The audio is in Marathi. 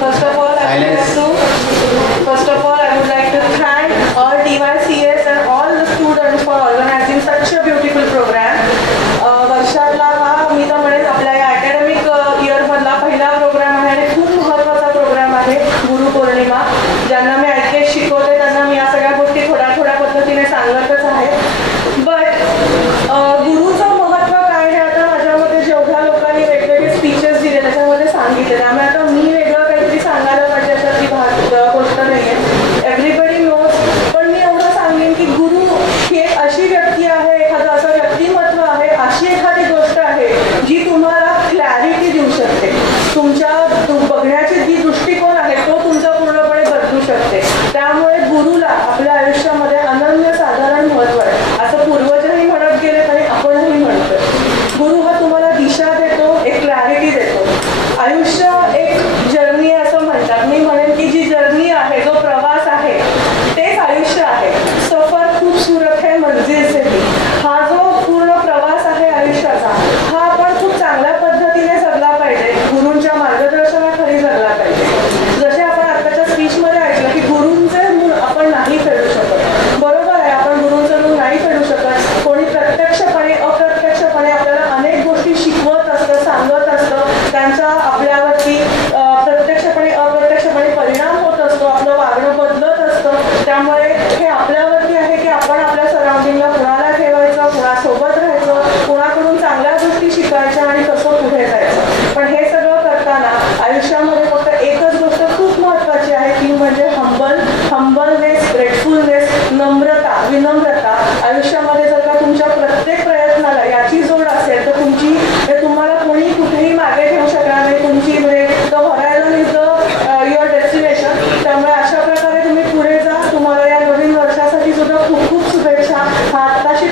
First of all, I would like to thank all TYCS and all the students for organizing such a beautiful program. वर्षातला हा मी तर म्हणेन आपल्या या अकॅडमिक इयरमधला पहिला प्रोग्राम आहे आणि खूप महत्त्वाचा प्रोग्राम आहे गुरुपौर्णिमा. ज्यांना मी IKS शिकवते त्यांना मी या सगळ्या गोष्टी थोड्या पद्धतीने सांगतच आहे. बट गुरुचं महत्त्व काय हे आता माझ्यामध्ये जेवढ्या लोकांनी वेगवेगळे स्पीचेस दिले त्याच्यामध्ये सांगितले. त्यामुळे आता मी वेगळं काहीतरी सांगायला पाहिजे अशातली गोष्ट नाही आहे. Everybody knows. पण मी एवढं सांगेन की गुरु ही एक अशी व्यक्ती आहे, एखादं असं व्यक्तिमत्व आहे, अशी एखादी गोष्ट आहे जी तुम्हाला क्लॅरिटी देऊ शकते. तुमच्या बघण्याची जी दृष्टिकोन आहे तो तुमचा पूर्णपणे बदलू शकते. त्यामुळे गुरुला आपल्या आयुष्यामध्ये अनन्यसाधारण महत्त्व आहे. असं पूर्वजही म्हणत गेले तरी आपणही म्हणतोय. गुरु हा तुम्हाला दिशा देतो, एक क्लॅरिटी देतो. आयुष्य एक जर्नी असं म्हणतात. मी म्हणेन की जी जर्नी आहे, जो प्रवास आहे तेच आयुष्य आहे. सफर खूबसूरत है मंजिल से भी. हा जो पूर्ण प्रवास आहे आयुष्याचा हा आपण खूप चांगल्या पद्धतीने जगला पाहिजे. गुरूंच्या मार्गदर्शनाखाली जगला पाहिजे. जसे आपण आताच्या स्पीचमध्ये ऐकलं की गुरूंचे ऋण आपण नाही फेडू शकत. बरोबर आहे, आपण गुरूंचं ऋण नाही फेडू शकत. कोणी प्रत्यक्षपणे अप्रत्यक्षपणे आपल्याला अनेक गोष्टी शिकवत असतं, सांगत असतं. त्यांचा आपल्यावरती प्रत्यक्षपणे अप्रत्यक्षपणे परिणाम होत असतो. आपलं वागणं बदलत असतं. त्यामुळे हे आपल्यावरती आहे की आपण आपल्या सराउंडिंगला कुणाला ठेवायचं, कुणासोबत राहायचं, कुणाकडून चांगल्या गोष्टी शिकायच्या आणि कसं पुढे जायचं. पण हे सगळं करताना आयुष्यामध्ये फक्त एकच गोष्ट खूप महत्त्वाची आहे ती म्हणजे हंबलनेस, ग्रेटफुलनेस, नम्रता, विनम्रता. आयुष्यामध्ये जर का तुमच्या प्रत्येक प्रयत्नाला याची जोड असेल तर तुम्हाला कोणी कुठेही मागे ठेवू शकणार नाही. तुमची म्हणजे the horizon is your destination. त्यामुळे अशा प्रकारे तुम्ही पुढे जा. तुम्हाला या नवीन वर्षासाठी सुद्धा खूप खूप शुभेच्छा. हा आत्ताशी